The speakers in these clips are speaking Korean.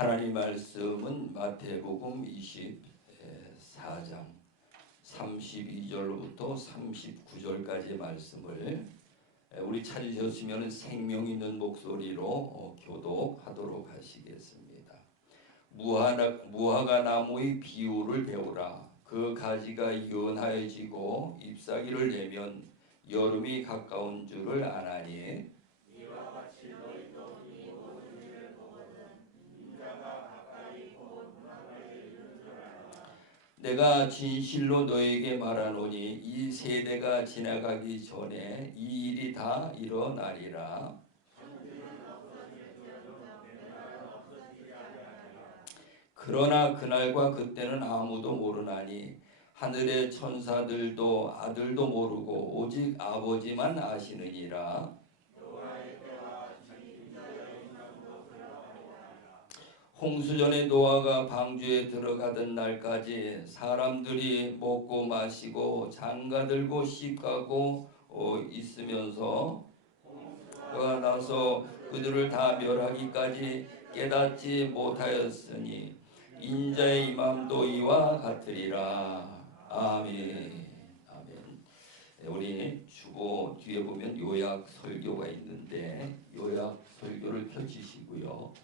하나님 말씀은 마태복음 24장 32절로부터 39절까지의 말씀을 우리 찾으셨으면 생명 있는 목소리로 교독하도록 하시겠습니다. 무화과 나무의 비유를 배우라. 그 가지가 연하여지고 잎사귀를 내면 여름이 가까운 줄을 아나니 이와 같이 너희도 이 모든 일을 보거든 인자가 가까이 곧 문화가에 이른 줄 알라. 내가 진실로 너에게 말하노니 이 세대가 지나가기 전에 이 일이 다 일어나리라. 그러나 그날과 그때는 아무도 모르나니 하늘의 천사들도 아들도 모르고 오직 아버지만 아시느니라. 홍수전에 노아가 방주에 들어가던 날까지 사람들이 먹고 마시고 장가들고 시가고 있으면서 그가 나서 그들을 다 멸하기까지 깨닫지 못하였으니 인자의 임함도 이와 같으리라. 아멘. 아멘. 우리 주보 뒤에 보면 요약 설교가 있는데 요약 설교를 펼치시고요.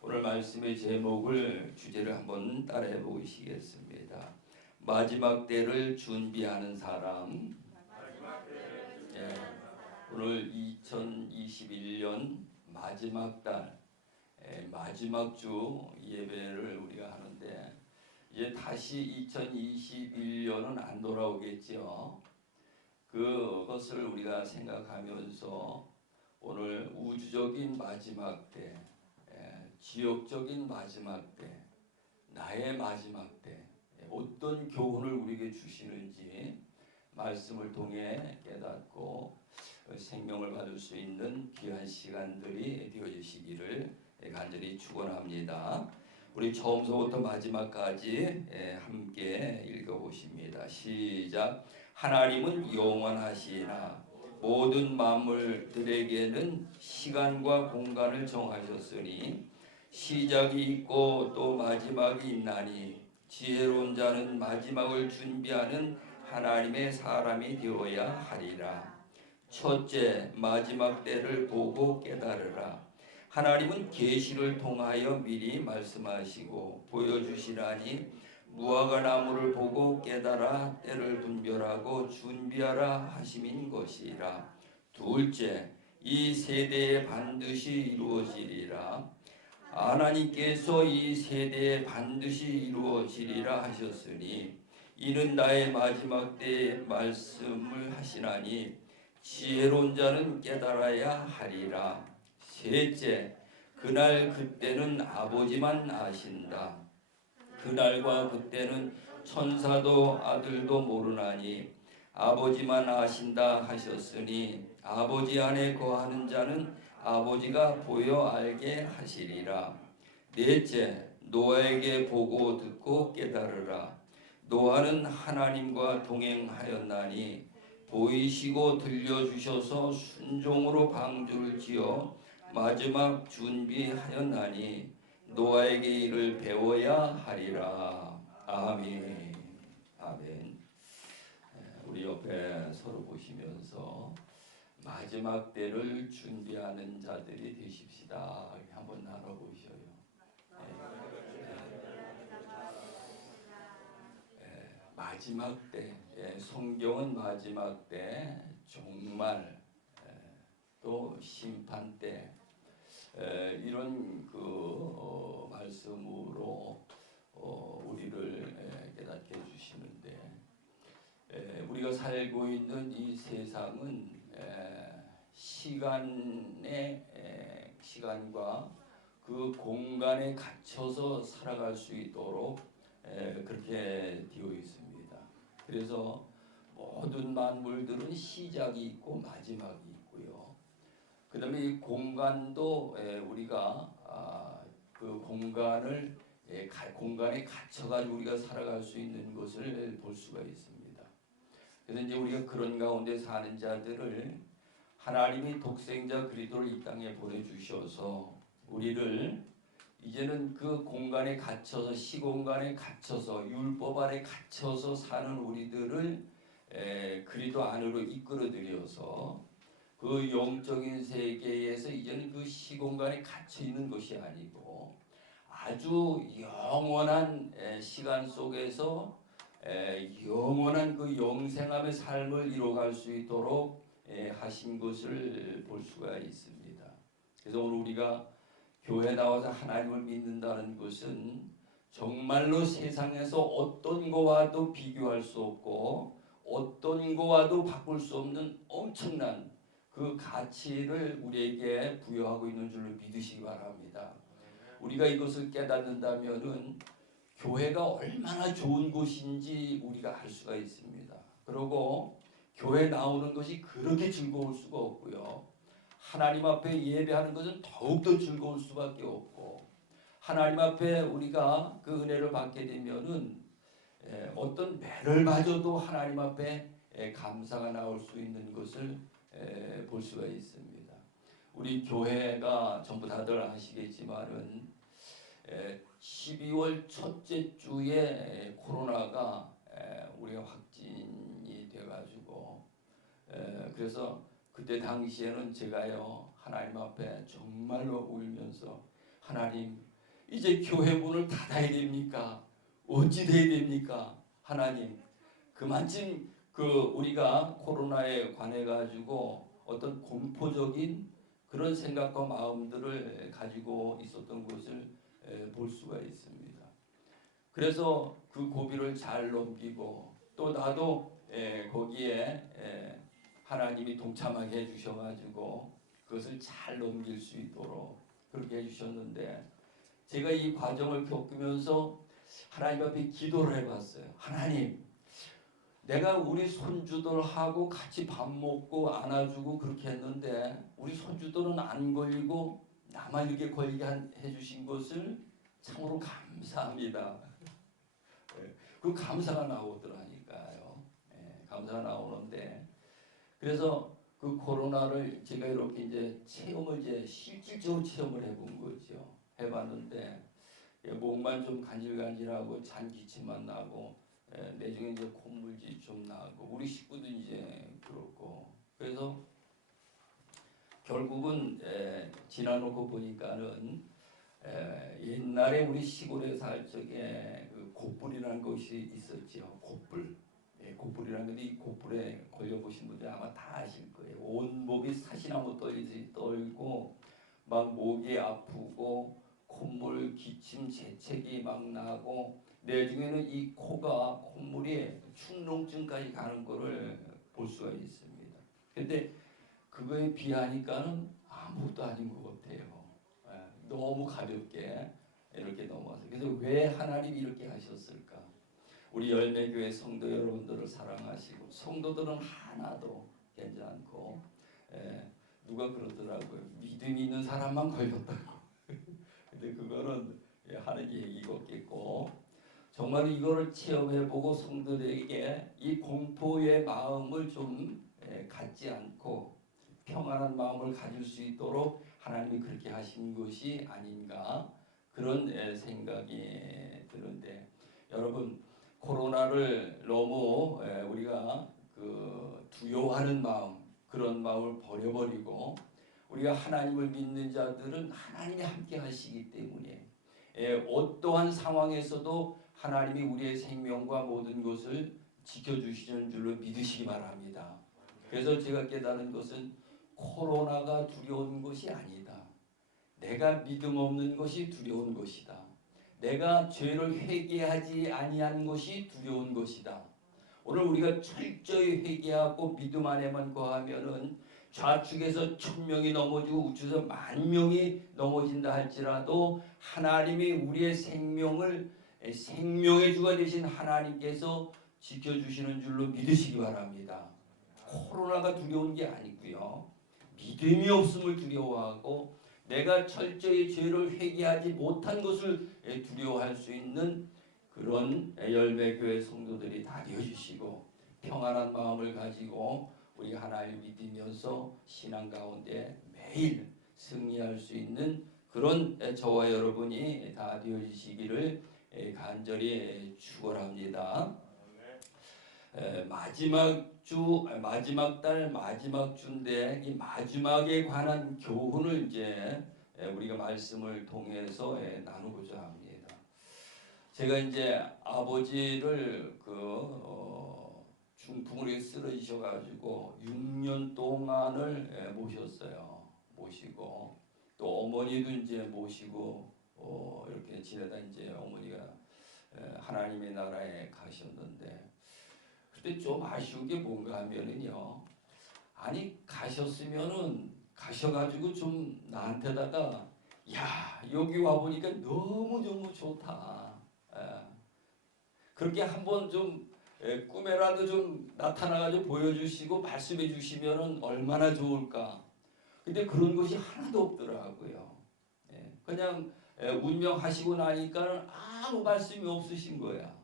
오늘 말씀의 제목을 주제를 한번 따라해 보시겠습니다. 마지막 때를 준비하는 사람. 오늘 2021년 마지막 달 마지막 주 예배를 우리가 하는데 이제 다시 2021년은 안 돌아오겠죠. 그것을 우리가 생각하면서 오늘 우주적인 마지막 때, 지역적인 마지막 때, 나의 마지막 때 어떤 교훈을 우리에게 주시는지 말씀을 통해 깨닫고 생명을 받을 수 있는 귀한 시간들이 되어지시기를 간절히 축원합니다. 우리 처음서부터 마지막까지 함께 읽어보십니다. 시작. 하나님은 영원하시나 모든 만물들에게는 시간과 공간을 정하셨으니 시작이 있고 또 마지막이 있나니 지혜로운 자는 마지막을 준비하는 하나님의 사람이 되어야 하리라. 첫째, 마지막 때를 보고 깨달으라. 하나님은 계시를 통하여 미리 말씀하시고 보여주시라니 무화과 나무를 보고 깨달아 때를 분별하고 준비하라 하심인 것이라. 둘째, 이 세대에 반드시 이루어지리라. 하나님께서 이 세대에 반드시 이루어지리라 하셨으니 이는 나의 마지막 때의 말씀을 하시나니 지혜로운 자는 깨달아야 하리라. 셋째, 그날 그때는 아버지만 아신다. 그날과 그때는 천사도 아들도 모르나니 아버지만 아신다 하셨으니 아버지 안에 거하는 자는 아버지가 보여 알게 하시리라. 넷째, 노아에게 보고 듣고 깨달으라. 노아는 하나님과 동행하였나니 보이시고 들려주셔서 순종으로 방주를 지어 마지막 준비하였나니 노아에게 이를 배워야 하리라. 아멘. 아멘. 우리 옆에 서로 보시면서 마지막 때를 준비하는 자들이 되십시다. 한번 나눠보셔요. 마지막 때, 성경은 마지막 때, 종말, 또 심판 때, 이런 말씀으로 우리를 깨닫게 해주시는데, 우리가 살고 있는 이 세상은 시간과 그 공간에 gat혀서 살아갈 수 있도록 그렇게 되어 있습니다. 그래서 모든 만물들은 시작이 있고 마지막이 있고요. 그 다음에 이 공간도 우리가 그 공간에 갇혀가지고 우리가 살아갈 수 있는 것을 볼 수가 있습니다. 그래서 이제 우리가 그런 가운데 사는 자들을 하나님이 독생자 그리스도를 이 땅에 보내주셔서 우리를 이제는 그 공간에 갇혀서 시공간에 갇혀서 율법 아래 갇혀서 사는 우리들을 그리스도 안으로 이끌어들여서 그 영적인 세계에서 이제는 그 시공간에 갇혀 있는 것이 아니고 아주 영원한 시간 속에서 영원한 그 영생함의 삶을 이뤄갈 수 있도록 하신 것을 볼 수가 있습니다. 그래서 오늘 우리가 교회 나와서 하나님을 믿는다는 것은 정말로 세상에서 어떤 거와도 비교할 수 없고 어떤 거와도 바꿀 수 없는 엄청난 그 가치를 우리에게 부여하고 있는 줄로 믿으시기 바랍니다. 우리가 이것을 깨닫는다면은 교회가 얼마나 좋은 곳인지 우리가 알 수가 있습니다. 그리고 교회 나오는 것이 그렇게 즐거울 수가 없고요. 하나님 앞에 예배하는 것은 더욱더 즐거울 수밖에 없고 하나님 앞에 우리가 그 은혜를 받게 되면은 어떤 매를 맞아도 하나님 앞에 감사가 나올 수 있는 것을 볼 수가 있습니다. 우리 교회가 전부 다들 아시겠지만은 12월 첫째 주에 코로나가 우리가 확진이 돼가지고 그래서 그때 당시에는 제가요 하나님 앞에 정말로 울면서 하나님 이제 교회 문을 닫아야 됩니까? 어찌 돼야 됩니까? 하나님 그만큼 그 우리가 코로나에 관해 가지고 어떤 공포적인 그런 생각과 마음들을 가지고 있었던 것을 볼 수가 있습니다. 그래서 그 고비를 잘 넘기고 또 나도 거기에 하나님이 동참하게 해주셔가지고 그것을 잘 넘길 수 있도록 그렇게 해주셨는데 제가 이 과정을 겪으면서 하나님 앞에 기도를 해봤어요. 하나님 내가 우리 손주들하고 같이 밥 먹고 안아주고 그렇게 했는데 우리 손주들은 안 걸리고 나만 이렇게 걸리게 해주신 것을 참으로 감사합니다. 그 감사가 나오더라니까요. 감사가 나오는데 그래서 그 코로나를 제가 이렇게 이제 체험을 이제 실질적으로 체험을 해본 거죠. 해봤는데 목만 좀 간질간질하고 잔 기침만 나고 내중에 이제 콧물이 좀 나고 우리 식구도 이제 그렇고 그래서 결국은 지나놓고 보니까는 옛날에 우리 시골에 살 적에 그 곱불이라는 것이 있었죠. 곱불. 곱불이라는 건데 이 곱불에 걸려보신 분들 아마 다 아실 거예요. 온 몸이 사시나무 떨리듯이 떨고 막 목이 아프고 콧물, 기침, 재채기 막 나고 내중에는 이 코가 콧물이 축농증까지 가는 거를 볼 수가 있습니다. 근데 그거에 비하니까는 아무것도 아닌 것 같아요. 너무 가볍게 이렇게 넘어서 그래서 왜 하나님이 이렇게 하셨을까? 우리 열매교회 성도 여러분들을 사랑하시고 성도들은 하나도 괜찮고 누가 그러더라고요. 믿음이 있는 사람만 걸렸다고. 근데 그거는 하는 얘기가 없겠고 정말 이거를 체험해보고 성도들에게 이 공포의 마음을 좀 갖지 않고 평안한 마음을 가질 수 있도록 하나님이 그렇게 하신 것이 아닌가 그런 생각이 드는데 여러분 코로나를 너무 우리가 그 두려워하는 마음 그런 마음을 버려버리고 우리가 하나님을 믿는 자들은 하나님이 함께 하시기 때문에 어떠한 상황에서도 하나님이 우리의 생명과 모든 것을 지켜주시는 줄로 믿으시기 바랍니다. 그래서 제가 깨달은 것은 코로나가 두려운 것이 아니다. 내가 믿음 없는 것이 두려운 것이다. 내가 죄를 회개하지 아니한 것이 두려운 것이다. 오늘 우리가 철저히 회개하고 믿음 안에만 거하면은 좌측에서 1000명이 넘어지고 우측에서 10,000명이 넘어진다 할지라도 하나님이 우리의 생명을 생명의 주가 되신 하나님께서 지켜주시는 줄로 믿으시기 바랍니다. 코로나가 두려운 게 아니고요. 믿음이 없음을 두려워하고 내가 철저히 죄를 회개하지 못한 것을 두려워할 수 있는 그런 열매교회 성도들이 다 되어주시고 평안한 마음을 가지고 우리가 하나님을 믿으면서 신앙 가운데 매일 승리할 수 있는 그런 저와 여러분이 다 되어주시기를 간절히 축원합니다. 마지막 달 마지막 주인데 이 마지막에 관한 교훈을 이제 우리가 말씀을 통해서 나누고자 합니다. 제가 이제 아버지를 중풍으로 쓰러지셔가지고 6년 동안을 모시고 또 어머니도 이제 모시고 이렇게 지내다 이제 어머니가 하나님의 나라에 가셨는데, 그때 좀 아쉬운 게 뭔가 하면은요, 아니 가셔가지고 좀 나한테다가 야 여기 와 보니까 너무 좋다. 그렇게 한번 좀 꿈에라도 좀 나타나가지고 보여주시고 말씀해 주시면은 얼마나 좋을까. 근데 그런 것이 하나도 없더라고요. 그냥 운명하시고 나니까 아무 말씀이 없으신 거야.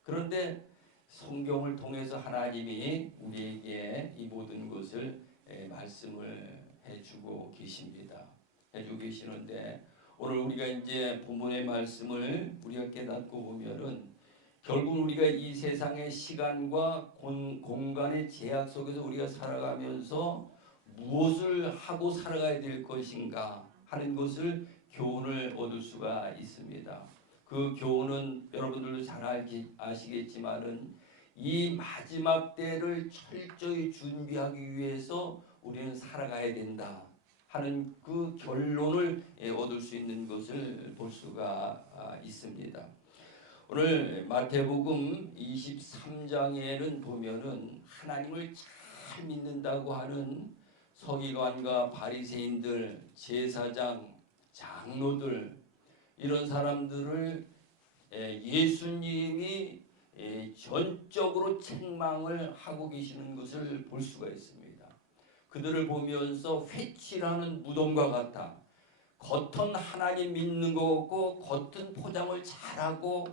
그런데 성경을 통해서 하나님이 우리에게 이 모든 것을 말씀을 해주고 계시는데, 오늘 우리가 이제 본문의 말씀을 우리가 깨닫고 보면은 결국 우리가 이 세상의 시간과 공간의 제약 속에서 우리가 살아가면서 무엇을 하고 살아가야 될 것인가 하는 것을 교훈을 얻을 수가 있습니다. 그 교훈은 여러분들도 잘 아시겠지만은 이 마지막 때를 철저히 준비하기 위해서 우리는 살아가야 된다 하는 그 결론을 얻을 수 있는 것을 볼 수가 있습니다. 오늘 마태복음 23장에는 보면은 하나님을 잘 믿는다고 하는 서기관과 바리새인들, 제사장, 장로들, 이런 사람들을 예수님이 전적으로 책망을 하고 계시는 것을 볼 수가 있습니다. 그들을 보면서 회칠하는 무덤과 같아. 겉은 하나님 믿는 거 같고 겉은 포장을 잘하고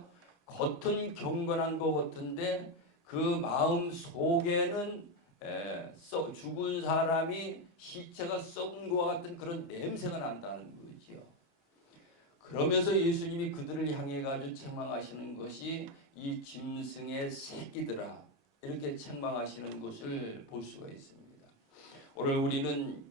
겉은 경건한 것 같은데 그 마음 속에는 죽은 사람이 시체가 썩은 것 같은 그런 냄새가 난다는 거지요. 그러면서 예수님이 그들을 향해 가지고 책망하시는 것이 이 짐승의 새끼들아, 이렇게 책망하시는 것을 볼 수가 있습니다. 오늘 우리는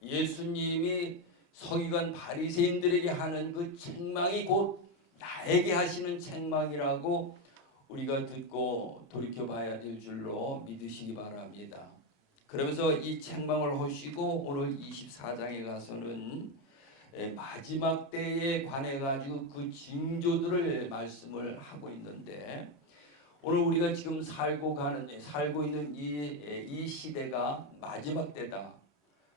예수님이 서기관 바리새인들에게 하는 그 책망이 곧 나에게 하시는 책망이라고 우리가 듣고 돌이켜봐야 될 줄로 믿으시기 바랍니다. 그러면서 이 책망을 하시고 오늘 24장에 가서는 마지막 때에 관해 가지고 그 징조들을 말씀을 하고 있는데, 오늘 우리가 지금 살고 있는 이 시대가 마지막 때다.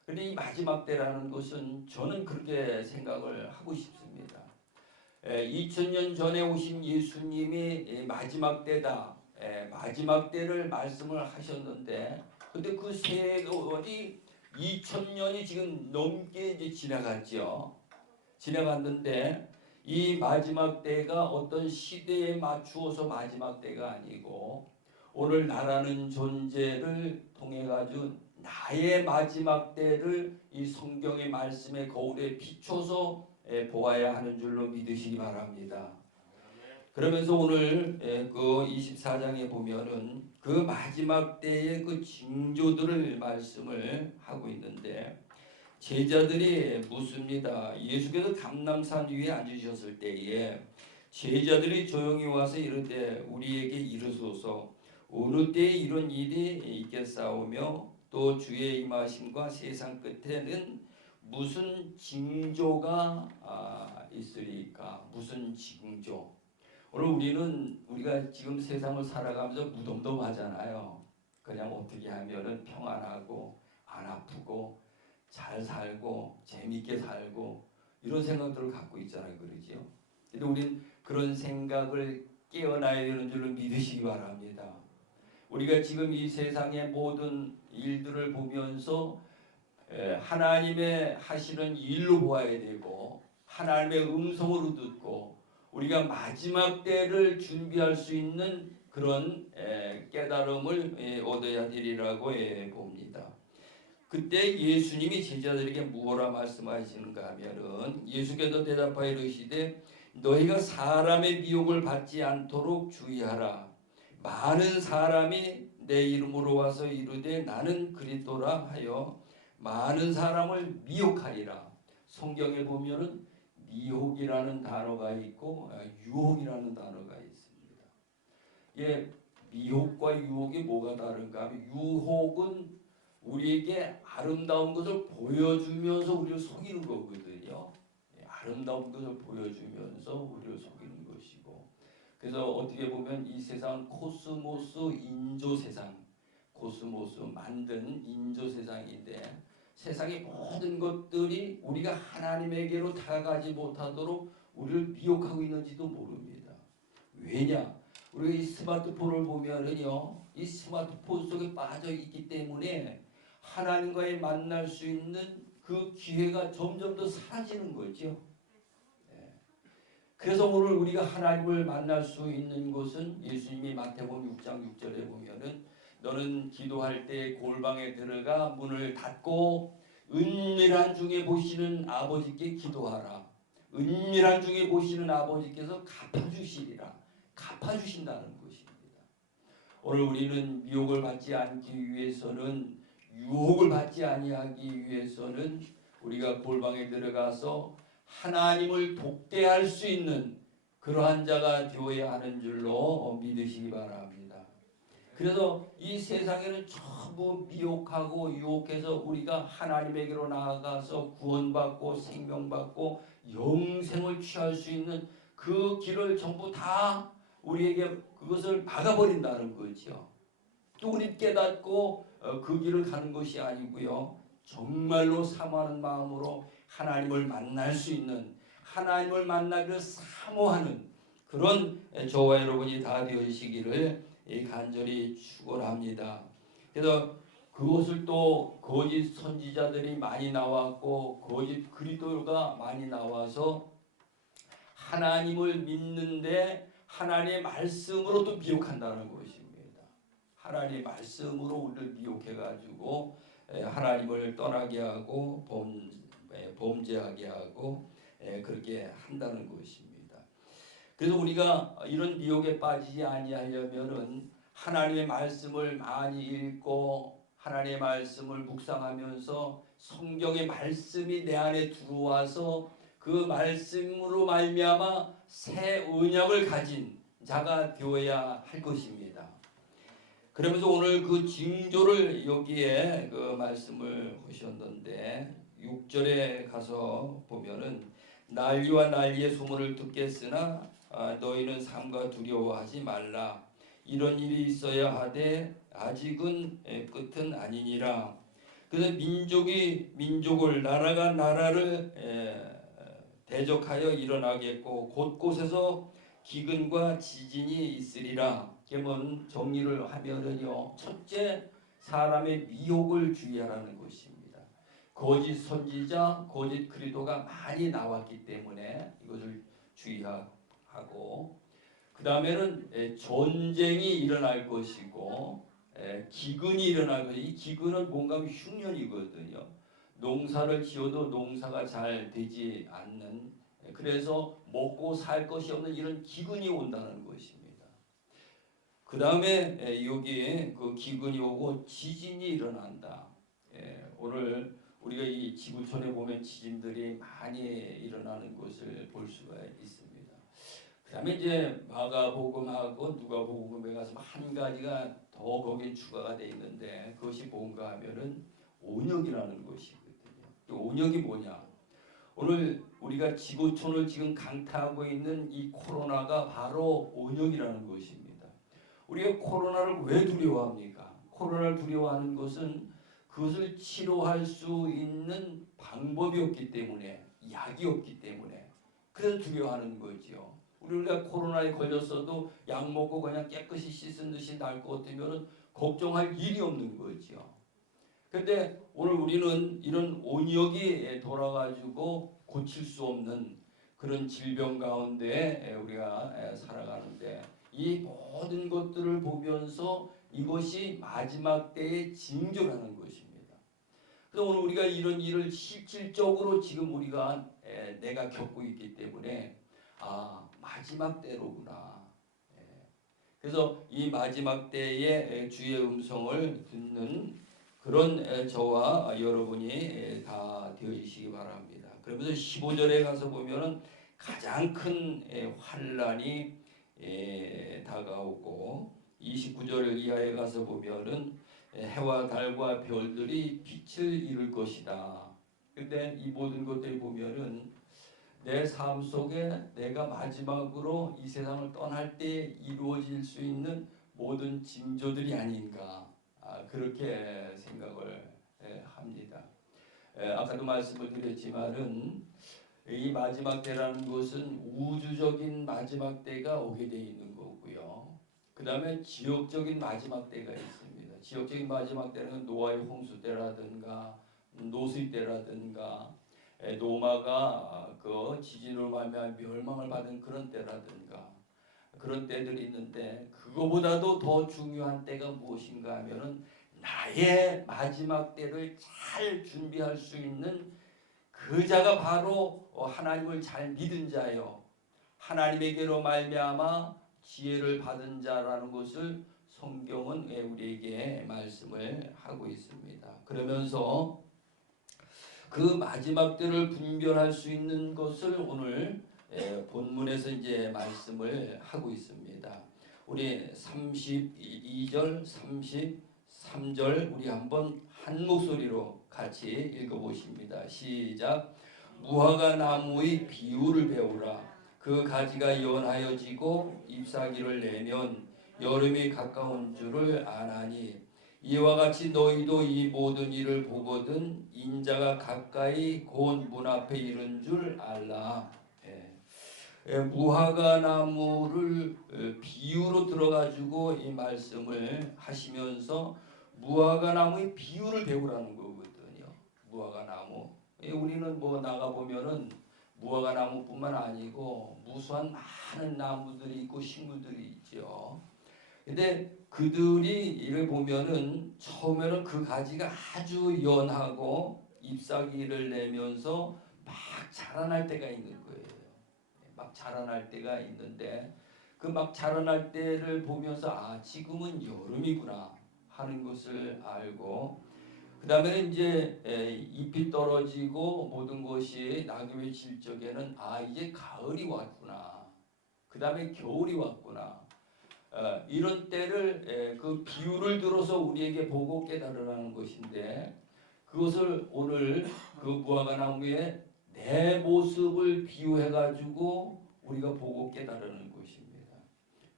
그런데 이 마지막 때라는 것은 저는 그렇게 생각을 하고 싶습니다. 2000년 전에 오신 예수님이 마지막 때다, 마지막 때를 말씀을 하셨는데, 근데 그 세월이 2000년이 지금 넘게 이제 지나갔는데 이 마지막 때가 어떤 시대에 맞추어서 마지막 때가 아니고 오늘 나라는 존재를 통해 가지고 나의 마지막 때를 이 성경의 말씀의 거울에 비춰서 보아야 하는 줄로 믿으시기 바랍니다. 그러면서 오늘 그 24장에 보면은 그 마지막 때의 그 징조들을 말씀을 하고 있는데, 제자들이 묻습니다. 예수께서 감람산 위에 앉으셨을 때에 제자들이 조용히 와서 이르되 우리에게 이르소서 어느 때에 이런 일이 있겠사오며 또 주의 임하심과 세상 끝에는 무슨 징조가 있으리까? 무슨 징조? 오늘 우리가 지금 세상을 살아가면서 무덤덤하잖아요. 그냥 어떻게 하면은 평안하고 안 아프고 잘 살고 재밌게 살고 이런 생각들을 갖고 있잖아요. 그러지요. 근데 우린 그런 생각을 깨어나야 되는 줄로 믿으시기 바랍니다. 우리가 지금 이 세상의 모든 일들을 보면서 하나님의 하시는 일로 보아야 되고 하나님의 음성으로 듣고 우리가 마지막 때를 준비할 수 있는 그런 깨달음을 얻어야 되리라고 봅니다. 그때 예수님이 제자들에게 무엇라 말씀하시는가 하면은 예수께서 대답하여 이르시되 너희가 사람의 미혹을 받지 않도록 주의하라. 많은 사람이 내 이름으로 와서 이르되 나는 그리스도라 하여 많은 사람을 미혹하리라. 성경에 보면은 미혹이라는 단어가 있고 유혹이라는 단어가 있습니다. 예, 미혹과 유혹이 뭐가 다른가 하면 유혹은 우리에게 아름다운 것을 보여주면서 우리를 속이는 거거든요. 예, 아름다운 것을 보여주면서 우리를 속이는 것이고, 그래서 어떻게 보면 이 세상 코스모스 인조 세상, 코스모스 만든 인조 세상인데 세상의 모든 것들이 우리가 하나님에게로 다가가지 못하도록 우리를 미혹하고 있는지도 모릅니다. 왜냐? 우리가 이 스마트폰을 보면은요, 이 스마트폰 속에 빠져 있기 때문에 하나님과의 만날 수 있는 그 기회가 점점 더 사라지는 거죠. 예. 그래서 오늘 우리가 하나님을 만날 수 있는 것은 예수님이 마태복음 6장 6절에 보면은 너는 기도할 때 골방에 들어가 문을 닫고 은밀한 중에 보시는 아버지께 기도하라. 은밀한 중에 보시는 아버지께서 갚아주시리라. 갚아주신다는 것입니다. 오늘 우리는 미혹을 받지 않기 위해서는, 유혹을 받지 아니하기 위해서는 우리가 골방에 들어가서 하나님을 독대할 수 있는 그러한 자가 되어야 하는 줄로 믿으시기 바랍니다. 그래서 이 세상에는 전부 미혹하고 유혹해서 우리가 하나님에게로 나아가서 구원받고 생명받고 영생을 취할 수 있는 그 길을 전부 다 우리에게 그것을 막아버린다는 거죠. 또 우리 깨닫고 그 길을 가는 것이 아니고요. 정말로 사모하는 마음으로 하나님을 만날 수 있는, 하나님을 만나기를 사모하는 그런 저와 여러분이 다 되시기를 간절히 축원합니다. 그래서 그것을 또 거짓 선지자들이 많이 나왔고 거짓 그리스도가 많이 나와서 하나님을 믿는데 하나님의 말씀으로도 미혹한다는 것입니다. 하나님의 말씀으로 우리를 미혹해가지고 하나님을 떠나게 하고 범죄하게 하고 그렇게 한다는 것입니다. 그래서 우리가 이런 미혹에 빠지지 아니하려면은 하나님의 말씀을 많이 읽고 하나님의 말씀을 묵상하면서 성경의 말씀이 내 안에 들어와서 그 말씀으로 말미암아 새 언약을 가진 자가 되어야 할 것입니다. 그러면서 오늘 그 징조를 여기에 그 말씀을 하셨는데 6절에 가서 보면은 난리와 난리의 소문을 듣겠으나 너희는 삼가 두려워하지 말라. 이런 일이 있어야 하되 아직은 끝은 아니니라. 그래서 민족이 민족을, 나라가 나라를 대적하여 일어나겠고 곳곳에서 기근과 지진이 있으리라. 그러면 정리를 하면은요, 첫째 사람의 미혹을 주의하라는 것입니다. 거짓 선지자, 거짓 그리스도가 많이 나왔기 때문에 이것을 주의하고, 그 다음에는 전쟁이 일어날 것이고 기근이 일어날 것이고, 이 기근은 뭔가 하면 흉년이거든요. 농사를 지어도 농사가 잘 되지 않는, 그래서 먹고 살 것이 없는 이런 기근이 온다는 것입니다. 그 다음에 여기에 그 기근이 오고 지진이 일어난다. 오늘 우리가 이 지구촌에 보면 지진들이 많이 일어나는 것을 볼 수가 있습니다. 그 다음에 이제 마가복음하고 누가복음에 가서 한 가지가 더 거기에 추가가 되어 있는데 그것이 뭔가 하면은 온역이라는 것이거든요. 이 온역이 뭐냐? 오늘 우리가 지구촌을 지금 강타하고 있는 이 코로나가 바로 온역이라는 것입니다. 우리가 코로나를 왜 두려워합니까? 코로나를 두려워하는 것은 그것을 치료할 수 있는 방법이 없기 때문에, 약이 없기 때문에 그래서 두려워하는 거죠. 우리가 코로나에 걸렸어도 약 먹고 그냥 깨끗이 씻은 듯이 날 것 같으면 걱정할 일이 없는 거죠. 그런데 오늘 우리는 이런 온역이 돌아가지고 고칠 수 없는 그런 질병 가운데 우리가 살아가는데, 이 모든 것들을 보면서 이것이 마지막 때의 징조라는 것입니다. 그래서 오늘 우리가 이런 일을 실질적으로 지금 우리가 내가 겪고 있기 때문에 마지막 때로구나. 그래서 이 마지막 때에 주의 음성을 듣는 그런 저와 여러분이 다 되어지시기 바랍니다. 그러면서 15절에 가서 보면은 가장 큰 환란이 다가오고 29절 이하에 가서 보면은 해와 달과 별들이 빛을 잃을 것이다. 근데 이 모든 것들을 보면은 내 삶 속에 내가 마지막으로 이 세상을 떠날 때 이루어질 수 있는 모든 징조들이 아닌가 그렇게 생각을 합니다. 아까도 말씀을 드렸지만은 이 마지막 때라는 것은 우주적인 마지막 때가 오게 돼 있는 거고요. 그 다음에 지역적인 마지막 때가 있습니다. 지역적인 마지막 때는 노아의 홍수 때라든가 노수 때라든가 노마가 그 지진으로 말미암아 멸망을 받은 그런 때라든가 그런 때들이 있는데 그거보다도 더 중요한 때가 무엇인가 하면은 나의 마지막 때를 잘 준비할 수 있는 그 자가 바로 하나님을 잘 믿은 자요. 하나님에게로 말미암아 지혜를 받은 자라는 것을 성경은 우리에게 말씀을 하고 있습니다. 그러면서 그 마지막 때를 분별할 수 있는 것을 오늘 본문에서 이제 말씀을 하고 있습니다. 우리 32절, 33절 우리 한번 한 목소리로 같이 읽어보십니다. 시작. 무화과 나무의 비유를 배우라. 그 가지가 연하여지고 잎사귀를 내면 여름이 가까운 줄을 아나니 이와 같이 너희도 이 모든 일을 보거든 인자가 가까이 곧 문 앞에 이른 줄 알라. 무화과 나무를 비유로 들어가지고 이 말씀을 하시면서 무화과 나무의 비유를 배우라는 거거든요. 무화과 나무. 우리는 뭐 나가 보면은 무화과 나무뿐만 아니고 무수한 많은 나무들이 있고 식물들이 있죠. 근데 그들이 이를 보면은 처음에는 그 가지가 아주 연하고 잎사귀를 내면서 막 자라날 때가 있는 거예요. 막 자라날 때가 있는데 그 막 자라날 때를 보면서 지금은 여름이구나 하는 것을 알고 그 다음에는 이제 잎이 떨어지고 모든 것이 낙엽이 질 적에는 이제 가을이 왔구나. 그 다음에 겨울이 왔구나. 이런 때를 그 비유를 들어서 우리에게 보고 깨달으라는 것인데 그것을 오늘 그 무화과 나무의 내 모습을 비유해 가지고 우리가 보고 깨달으는 것입니다.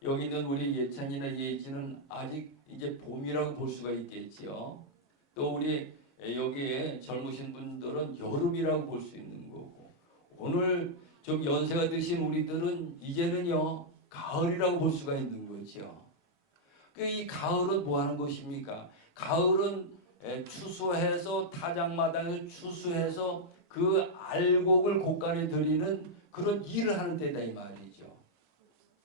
여기 있는 우리 예찬이나 예지는 아직 이제 봄이라고 볼 수가 있겠지요. 또 우리 여기에 젊으신 분들은 여름이라고 볼 수 있는 거고 오늘 좀 연세가 드신 우리들은 이제는요 가을이라고 볼 수가 있는 거죠. 이 가을은 뭐 하는 것입니까? 가을은 추수해서 타작마당을 추수해서 그 알곡을 곡간에 들이는 그런 일을 하는 때다 이 말이죠.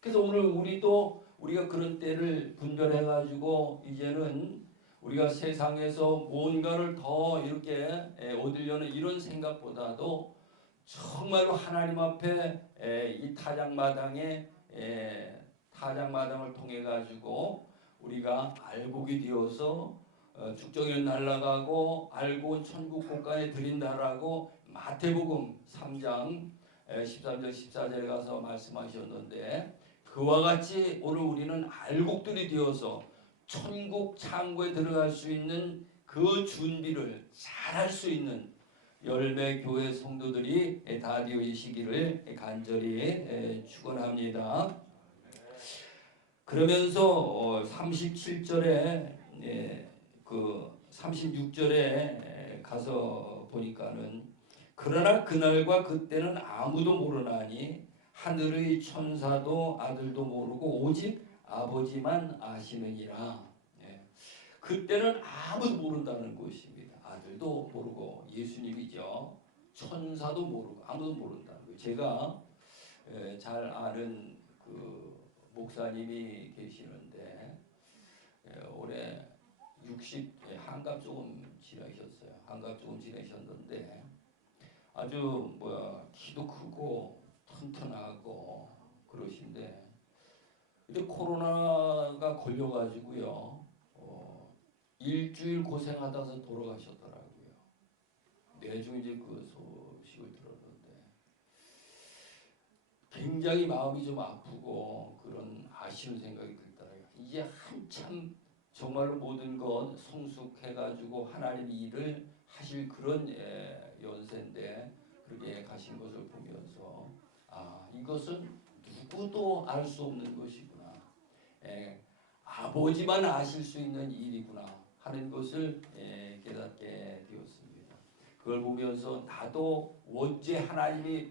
그래서 오늘 우리가 그런 때를 분별해 가지고 이제는 우리가 세상에서 뭔가를 더 이렇게 얻으려는 이런 생각보다도 정말로 하나님 앞에 이 타작마당을 통해 가지고 우리가 알곡이 되어서 죽정이는 날아가고 알곡은 천국 곳간에 드린다라고 마태복음 3장 13절 14절에 가서 말씀하셨는데 그와 같이 오늘 우리는 알곡들이 되어서 천국 창고에 들어갈 수 있는 그 준비를 잘할 수 있는 열매 교회 성도들이 다 되어지시기를 간절히 축원합니다. 그러면서 37절에 그 36절에 가서 보니까는 그러나 그날과 그때는 아무도 모르나니 하늘의 천사도 아들도 모르고 오직 아버지만 아시느니라. 그때는 아무도 모른다는 것입니다. 아들도 모르고 예수님이죠. 천사도 모르고 아무도 모른다는 거예요. 제가 잘 아는 그 목사님이 계시는데 올해 60 한갑 조금 지내셨어요. 한갑 조금 지내셨는데 아주 키도 크고 튼튼하고 그러신데 근데 코로나가 걸려가지고요. 일주일 고생하다가 돌아가셨더라고요. 내중 이제 그 소식을 들었는데 굉장히 마음이 좀 아프고 그런 아쉬운 생각이 들더라고요. 이제 한참 정말로 모든 것 성숙해가지고 하나님 일을 하실 그런 연세인데 그렇게 가신 것을 보면서 이것은 누구도 알 수 없는 것이구나. 아버지만 아실 수 있는 일이구나 하는 것을 깨닫게 되었습니다. 그걸 보면서 나도 언제 하나님이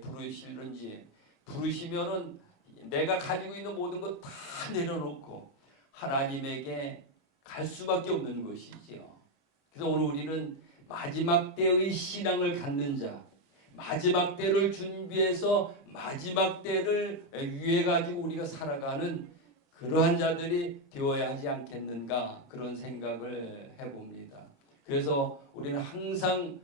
부르시는지 부르시면은 내가 가지고 있는 모든 것 다 내려놓고 하나님에게 갈 수밖에 없는 것이지요. 그래서 오늘 우리는 마지막 때의 신앙을 갖는 자, 마지막 때를 준비해서 마지막 때를 위해 가지고 우리가 살아가는 그러한 자들이 되어야 하지 않겠는가 그런 생각을 해봅니다. 그래서 우리는 항상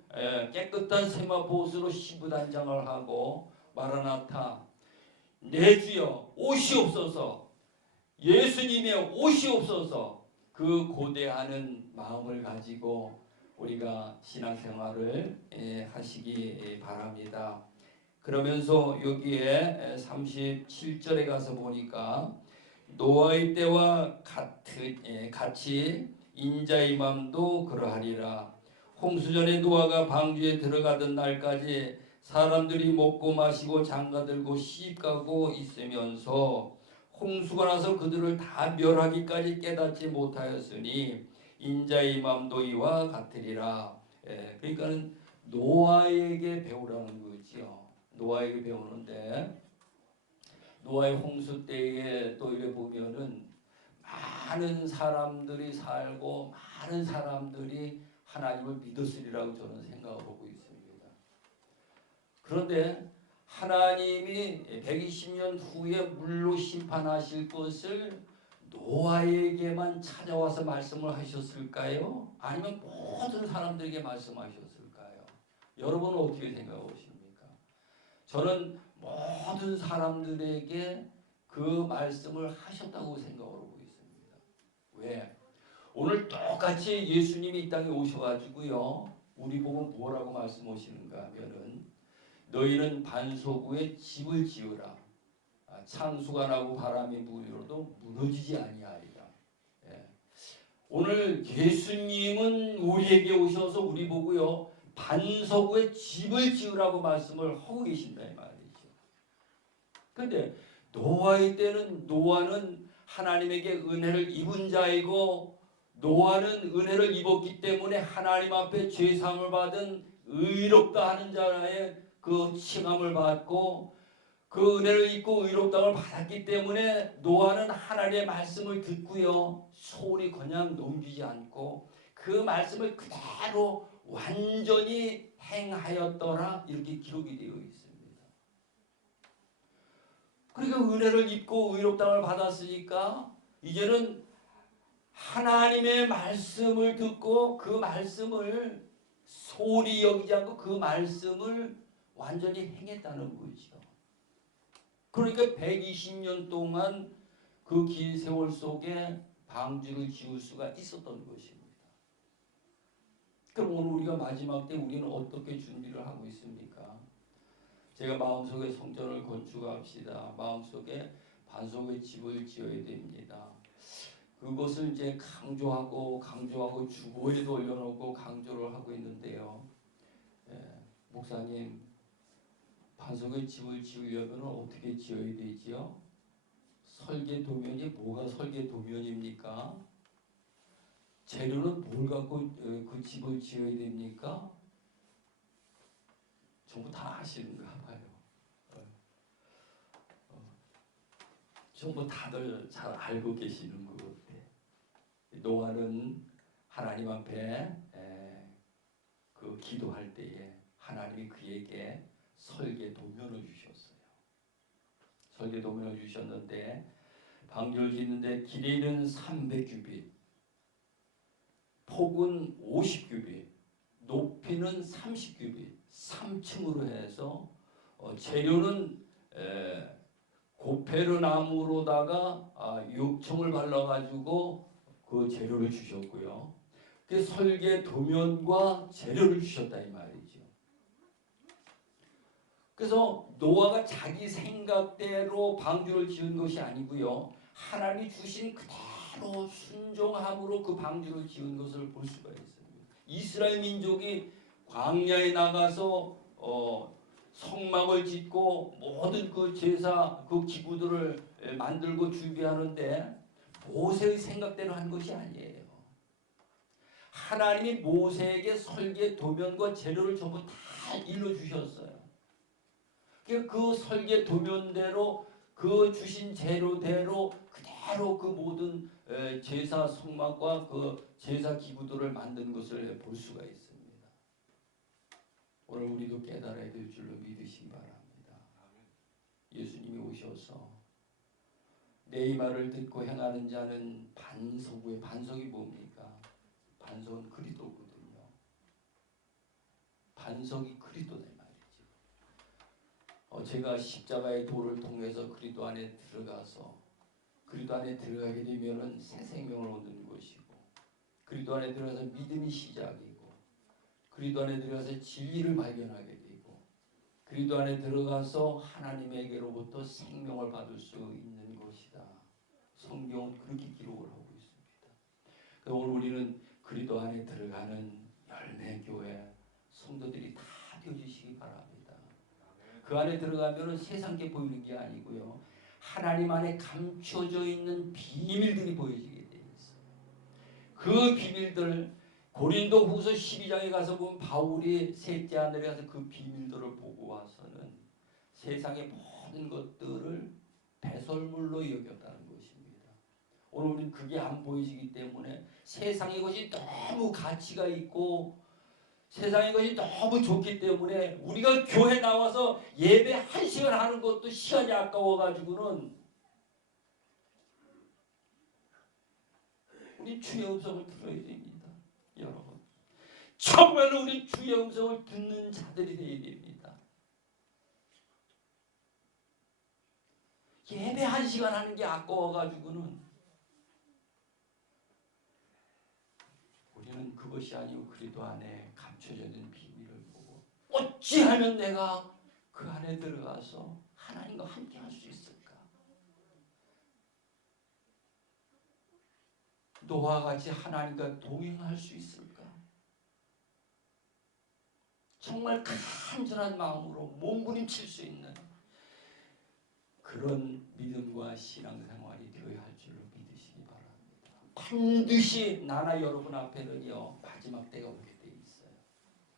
깨끗한 세마포옷으로 시부단장을 하고 마라나타 내 주여 오시옵소서 예수님의 오시옵소서 그 고대하는 마음을 가지고 우리가 신앙생활을 하시기 바랍니다. 그러면서 여기에 37절에 가서 보니까 노아의 때와 같이 인자의 맘도 그러하리라. 홍수전에 노아가 방주에 들어가던 날까지 사람들이 먹고 마시고 장가들고 시집가고 있으면서 홍수가 나서 그들을 다 멸하기까지 깨닫지 못하였으니 인자의 맘도 이와 같으리라. 그러니까는 노아에게 배우라는 거지요. 노아에게 배우는데 노아의 홍수 때에 또 이래 보면은 많은 사람들이 살고 많은 사람들이 하나님을 믿었으리라고 저는 생각을 하고 있습니다. 그런데 하나님이 120년 후에 물로 심판하실 것을 노아에게만 찾아와서 말씀을 하셨을까요? 아니면 모든 사람들에게 말씀하셨을까요? 여러분은 어떻게 생각하십니까? 저는 모든 사람들에게 그 말씀을 하셨다고 생각하고 있습니다. 왜? 오늘 똑같이 예수님이 이 땅에 오셔가지고요. 우리 보고 뭐라고 말씀하시는가 하면은 너희는 반석 위에 집을 지으라. 창수가 나고 바람이 불어도 무너지지 아니하리라. 오늘 예수님은 우리에게 오셔서 우리 보고요. 반석 위에 집을 지으라고 말씀을 하고 계신다 이 말이죠. 그런데 노아의 때는 노아는 하나님에게 은혜를 입은 자이고 노아는 은혜를 입었기 때문에 하나님 앞에 죄사함을 받은 의롭다 하는 자의 그 칭함을 받고 그 은혜를 입고 의롭다함을 받았기 때문에 노아는 하나님의 말씀을 듣고요. 소홀히 그냥 넘기지 않고 그 말씀을 그대로 완전히 행하였더라 이렇게 기록이 되어 있습니다. 그러니까 은혜를 입고 의롭다함을 받았으니까 이제는 하나님의 말씀을 듣고 그 말씀을 소홀히 여기지 않고 그 말씀을 완전히 행했다는 거죠. 그러니까 120년 동안 그 긴 세월 속에 방주를 지을 수가 있었던 것입니다. 그럼 오늘 우리가 마지막 때 우리는 어떻게 준비를 하고 있습니까? 제가 마음속에 성전을 건축합시다. 마음속에 반석의 집을 지어야 됩니다. 그것을 이제 강조하고 주보에도 올려놓고 강조를 하고 있는데요. 목사님 반석의 집을 지으려면 어떻게 지어야 되지요? 설계 도면이 뭐가 설계 도면입니까? 재료는 뭘 갖고 그 집을 지어야 됩니까? 전부 다 아시는가 봐요. 전부 다들 잘 알고 계시는 것 같아. 노아는 하나님 앞에 그 기도할 때에 하나님이 그에게 설계 도면을 주셨어요. 설계 도면을 주셨는데 방주를 짓는데 길이는 300규빗, 폭은 50규빗, 높이는 30규빗, 3층으로 해서 재료는 고페르 나무로다가 육청을 발라가지고 그 재료를 주셨고요. 그 설계 도면과 재료를 주셨다 이 말이죠. 그래서 노아가 자기 생각대로 방주를 지은 것이 아니고요. 하나님이 주신 그대로 순종함으로 그 방주를 지은 것을 볼 수가 있습니다. 이스라엘 민족이 광야에 나가서 성막을 짓고 모든 그 제사 그 기구들을 만들고 준비하는데 모세의 생각대로 한 것이 아니에요. 하나님이 모세에게 설계 도면과 재료를 전부 다 일러주셨어요. 그 설계 도면대로 그 주신 재료대로 그대로 그 모든 제사 성막과 그 제사 기구들을 만든 것을 볼 수가 있습니다. 오늘 우리도 깨달아야 될 줄로 믿으시기 바랍니다. 예수님이 오셔서 내 이 말을 듣고 행하는 자는 반석에, 반석이 뭡니까? 반석은 그리스도거든요. 반석이 그리스도다 이 말이죠. 제가 십자가의 도를 통해서 그리스도 안에 들어가서 그리스도 안에 들어가게 되면은 새 생명을 얻는 것이고, 그리스도 안에 들어가서 믿음이 시작이고, 그리스도 안에 들어가서 진리를 발견하게 되고, 그리스도 안에 들어가서 하나님에게로부터 생명을 받을 수 있는 것이다. 성경은 그렇게 기록을 하고 있습니다. 오늘 우리는 그리스도 안에 들어가는 열매교회 성도들이 다 되어주시기 바랍니다. 그 안에 들어가면 세상에 보이는 게 아니고요. 하나님 안에 감춰져 있는 비밀들이 보여지게 되어 있어요. 그 비밀들 고린도 후서 12장에 가서 보면 바울이 셋째 하늘에 가서 그 비밀들을 보고 와서는 세상의 모든 것들을 배설물로 여겼다는 것입니다. 오늘 우리는 그게 안 보이시기 때문에 세상의 것이 너무 가치가 있고 세상의 것이 너무 좋기 때문에 우리가 교회 나와서 예배 1시간 하는 것도 시간이 아까워가지고는 우리 주의 음성을 들어야 됩니다. 여러분 정말로 우리 주의 음성을 듣는 자들이 되어야 됩니다. 예배 1시간 하는 게 아까워가지고는 우리는 그것이 아니고 그리스도 안에 감춰져 있는 비밀을 보고 어찌하면 내가 그 안에 들어가서 하나님과 함께 할 수 있을까? 노아와 같이 하나님과 동행할 수 있을까? 정말 간절한 마음으로 몸부림칠 수 있는 그런 믿음과 신앙생활이 되어야 할 줄로 믿으시기 바랍니다. 반드시 나나 여러분 앞에는요 마지막 때가 오게 돼 있어요.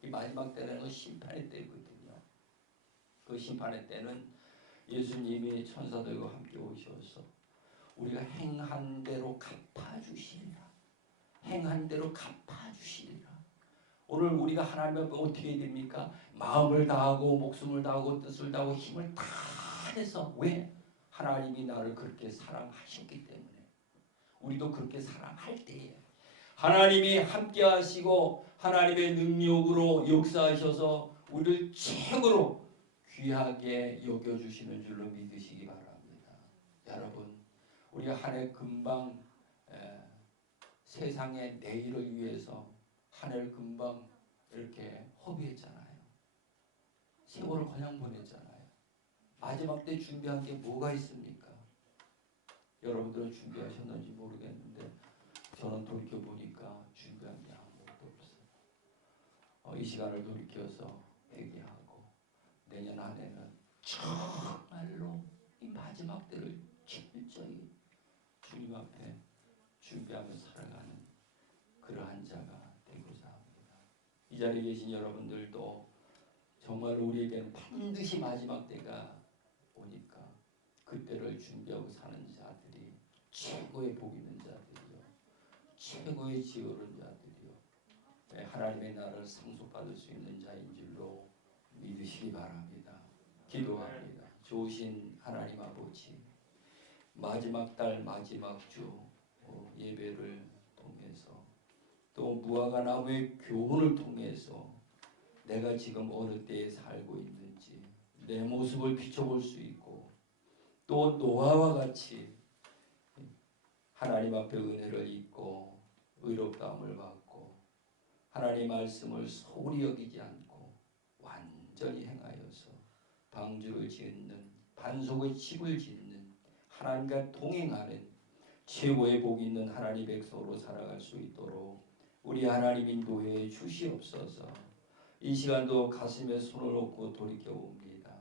이 마지막 때는 심판의 때거든요. 그 심판의 때는 예수님이 천사들과 함께 오셔서 우리가 행한 대로 갚아주시리라. 행한 대로 갚아주시리라. 오늘 우리가 하나님 앞에 어떻게 됩니까? 마음을 다하고 목숨을 다하고 뜻을 다하고 힘을 다 해서 왜? 하나님이 나를 그렇게 사랑하셨기 때문에 우리도 그렇게 사랑할 때에 하나님이 함께 하시고 하나님의 능력으로 역사하셔서 우리를 최고로 귀하게 여겨주시는 줄로 믿으시기 바랍니다. 여러분 우리가 한 해 금방 세상의 내일을 위해서 한 해를 금방 이렇게 허비했잖아요. 세월을 그냥 보냈잖아요. 마지막 때 준비한 게 뭐가 있습니까? 여러분들은 준비하셨는지 모르겠는데 저는 돌이켜보니까 준비한 게 아무것도 없어요. 이 시간을 돌이켜서 회개하고 내년 한 해는 정말로 이 마지막 때를 철저히 주님 앞에 준비하며 살아가는 그러한 자가 되고자 합니다. 이 자리에 계신 여러분들도 정말 우리에게는 반드시 마지막 때가 오니까 그때를 준비하고 사는 자들이 최고의 복 있는 자들이요, 최고의 지혜 얻은 자들이요, 하나님의 나라를 상속받을 수 있는 자인 줄로 믿으시기 바랍니다. 기도합니다. 좋으신 하나님 아버지, 마지막 달 마지막 주 예배를 통해서 또 무화과 나무의 교훈을 통해서 내가 지금 어느 때에 살고 있는지 내 모습을 비춰볼 수 있고, 또 노아와 같이 하나님 앞에 은혜를 입고 의롭다함을 받고 하나님 말씀을 소홀히 여기지 않고 완전히 행하여서 방주를 짓는, 반석의 집을 짓는, 하나님과 동행하는 최고의 복이 있는 하나님 백성으로 살아갈 수 있도록 우리 하나님 인도해 주시옵소서. 이 시간도 가슴에 손을 얹고 돌이켜봅니다.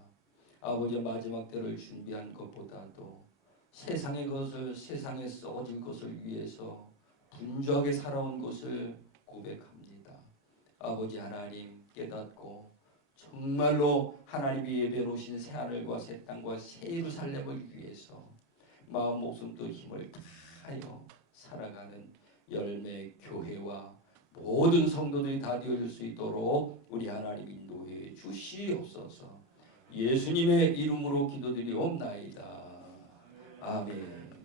아버지, 마지막 때를 준비한 것보다도 세상의 것을, 세상에 써질 것을 위해서 분주하게 살아온 것을 고백합니다. 아버지 하나님, 깨닫고 정말로 하나님이 예배 놓으신 새하늘과 새 땅과 새 예루살렘을 위해서 마음 목숨도 힘을 다하여 살아가는 열매 교회와 모든 성도들이 다 되어줄 수 있도록 우리 하나님 인도해 주시옵소서. 예수님의 이름으로 기도드리옵나이다. 아멘.